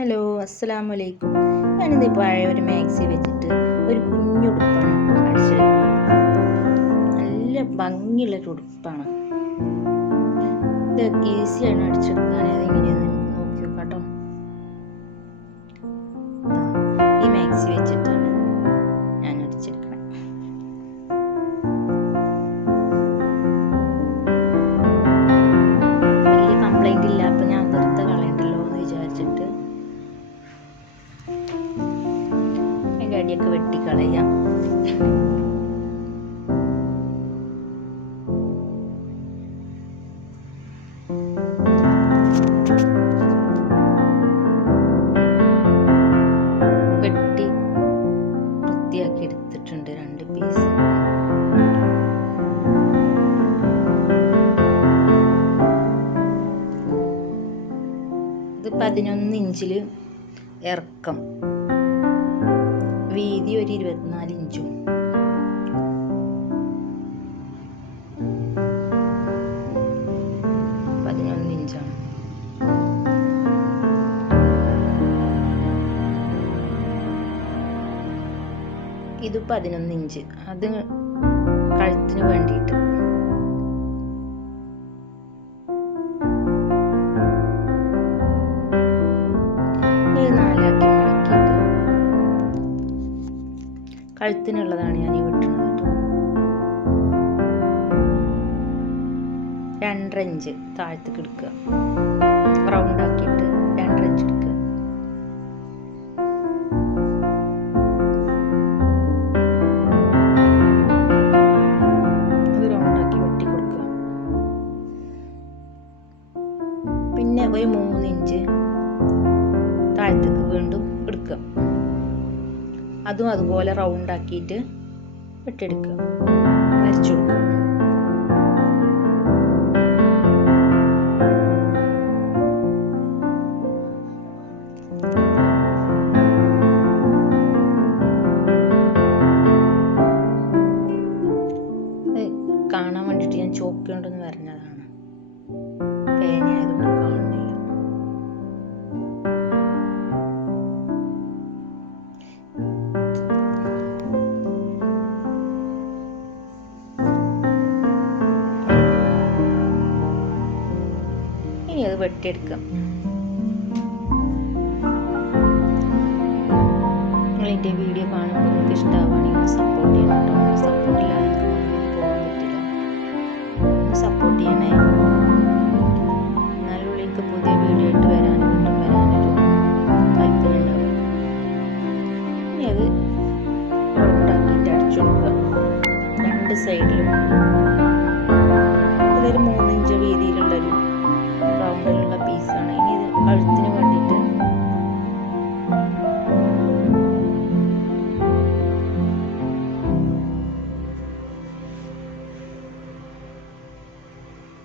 Hello അസ്സലാമു അലൈക്കും ഞാനിന്ന് പഴയ ഒരു മാക്സി വെച്ചിട്ട് ഒരു കുഞ്ഞുടുപ്പാണ് നല്ല ഭംഗിയുള്ളൊരു ഉടുപ്പാണ്. ഇത് ഈസിയാണ് അടിച്ചെടുക്കാൻ അതെങ്ങനെയാന്ന് പതിനൊന്ന് ഇഞ്ചിൽ ഇറക്കം. വീതി ഒരു ഇരുപത്തിനാല് ഇഞ്ചും. ഇത് പതിനൊന്ന് ഇഞ്ച്. അത് കഴുത്തിന് വേണ്ടിയിട്ട് കഴുത്തിനുള്ളതാണ് ഞാൻ ഈ വെട്ടുന്നത് കേട്ടോ. രണ്ടര ഇഞ്ച് താഴത്തേക്ക് എടുക്കുക. റൗണ്ട് അതും അതുപോലെ റൗണ്ട് ആക്കിയിട്ട് വെട്ടിയെടുക്കുക വരച്ചു കൊടുക്കുക. കാണാൻ വേണ്ടിയിട്ട് ഞാൻ ചോക്ക് കൊണ്ടൊന്ന് വെട്ടിയെടുക്കാം നിങ്ങൾ എന്റെ വീഡിയോ കാണുമ്പോൾ നിങ്ങൾക്ക് ഇഷ്ടമാവുകയാണെങ്കിൽ സപ്പോർട്ട് ചെയ്യണം സപ്പോർട്ട്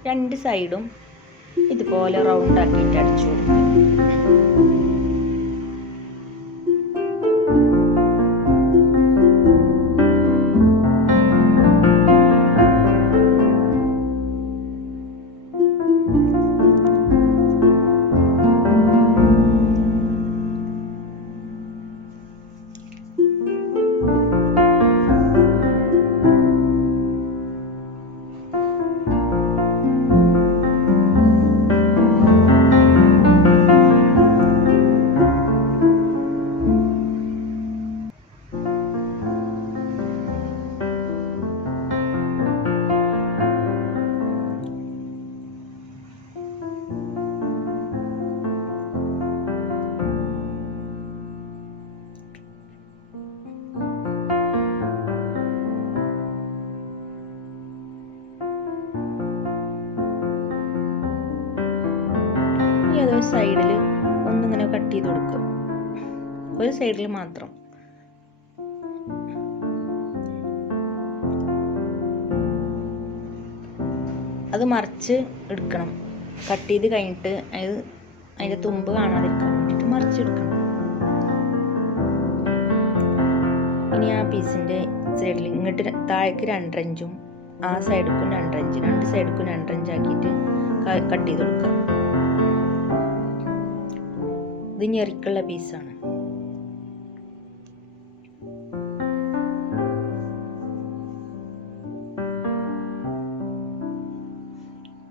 രണ്ട് സൈഡും ഇതുപോലെ റൗണ്ട് ആക്കിയിട്ട് അടിച്ചു കൊടുക്കുക. സൈഡിൽ ഒന്നിങ്ങനെ കട്ട് ചെയ്ത് കൊടുക്കും ഒരു സൈഡിൽ മാത്രം. അത് മറിച്ച് എടുക്കണം. കട്ട് ചെയ്ത് കഴിഞ്ഞിട്ട് അത് അതിന്റെ തുമ്പ് കാണാതിരിക്കാൻ വേണ്ടിയിട്ട് മറിച്ചെടുക്കണം ഇനി ആ പീസിന്റെ സൈഡിൽ ഇങ്ങോട്ട് താഴേക്ക് രണ്ടരഞ്ചും ആ സൈഡിക്കും രണ്ടരഞ്ച് രണ്ട് സൈഡിക്കും രണ്ടരഞ്ചാക്കിയിട്ട് കട്ട് ചെയ്ത് കൊടുക്കുക. ഇത് ഞെറിക്കുള്ള പീസാണ്.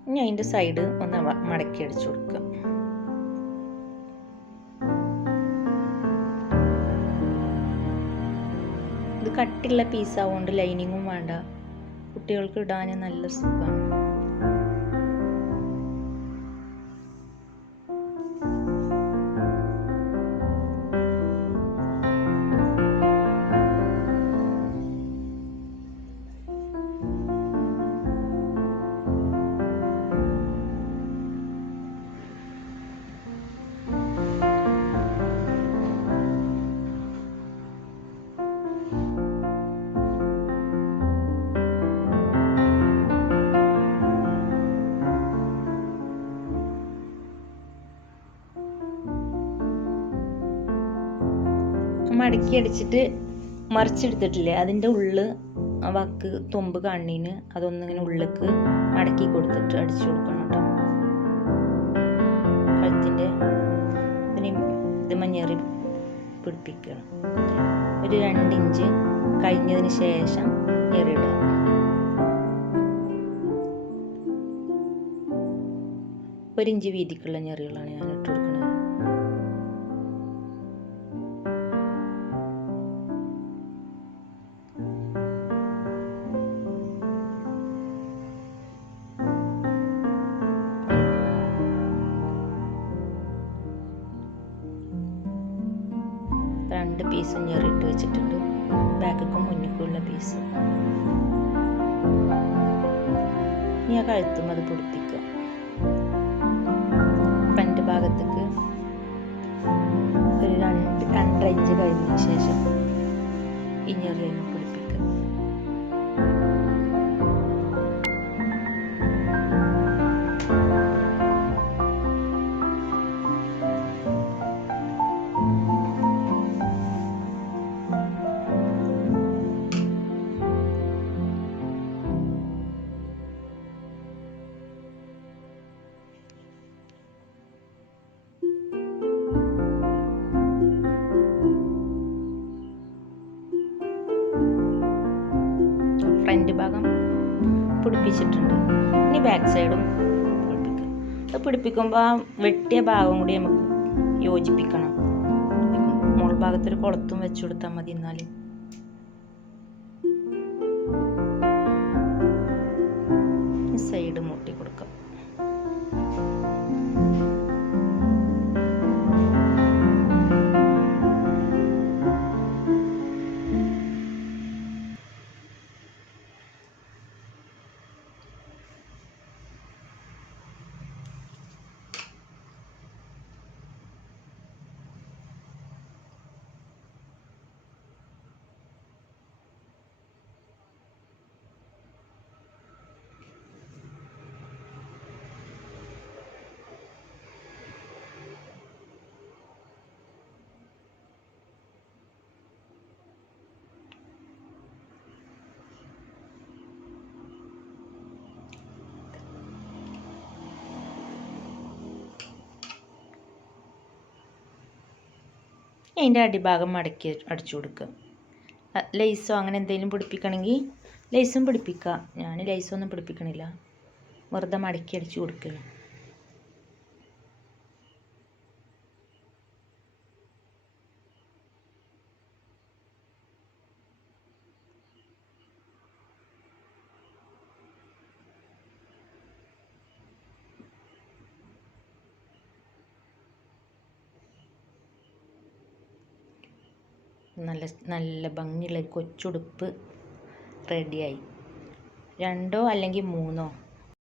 ഇനി അതിന്റെ സൈഡ് ഒന്ന് മടക്കി അടിച്ചു കൊടുക്കുക. ഇത് കട്ടിയുള്ള പീസാവുകൊണ്ട് ലൈനിങ്ങും വേണ്ട. കുട്ടികൾക്ക് ഇടാൻ നല്ല സുഖമാണ്. മടക്കി അടിച്ചിട്ട് മറിച്ചെടുത്തിട്ടില്ലേ? അതിന്റെ ഉള്ള് വക്ക് തുമ്പ് കണ്ണിന് അതൊന്നിങ്ങനെ ഉള്ളിക്ക് മടക്കി കൊടുത്തിട്ട് അടിച്ചു കൊടുക്കണം കേട്ടോ. കഴുത്തിന്റെ ഇതിന് ഇത് മഞ്ഞേറി പിടിപ്പിക്കണം. ഒരു രണ്ടിഞ്ച് കഴിഞ്ഞതിന് ശേഷം എറിയിടുക ഒരിഞ്ച് വീതിക്കുള്ള ഞെറികളാണ് ഞാൻ രണ്ട് പീസും ഞെറിട്ട് വെച്ചിട്ടുണ്ട്. ബാക്കിക്കും മുന്നിക്കുള്ള പീസ്. ഇനി ആ കഴുത്തും അത് പൊടിപ്പിക്കുക. ഫ്രണ്ട് ഭാഗത്തേക്ക് ഒരു രണ്ട് രണ്ടര ഇഞ്ച് കഴിഞ്ഞതിന് ശേഷം ഇഞ്ഞറിയാണ് പൊടി ബാക്ക് സൈഡും പിടിപ്പിക്കുക അത് പിടിപ്പിക്കുമ്പോൾ ആ വെട്ടിയ ഭാഗം കൂടി നമുക്ക് യോജിപ്പിക്കണം. മോൾ ഭാഗത്തൊരു കുളത്തും വെച്ച് കൊടുത്താൽ മതി എന്നാൽ സൈഡ് അതിന്റെ അടിഭാഗം മടക്കി അടിച്ചു കൊടുക്കുക. ലേസോ അങ്ങനെ എന്തെങ്കിലും പിടിപ്പിക്കണമെങ്കിൽ ലേസും പിടിപ്പിക്കുക. ഞാൻ ലേസൊന്നും പിടിപ്പിക്കണില്ല. വെറുതെ മടക്കി അടിച്ചു കൊടുക്കണം നല്ല നല്ല ഭംഗിയുള്ള കൊച്ചുടുപ്പ് റെഡിയായി രണ്ടോ അല്ലെങ്കിൽ മൂന്നോ?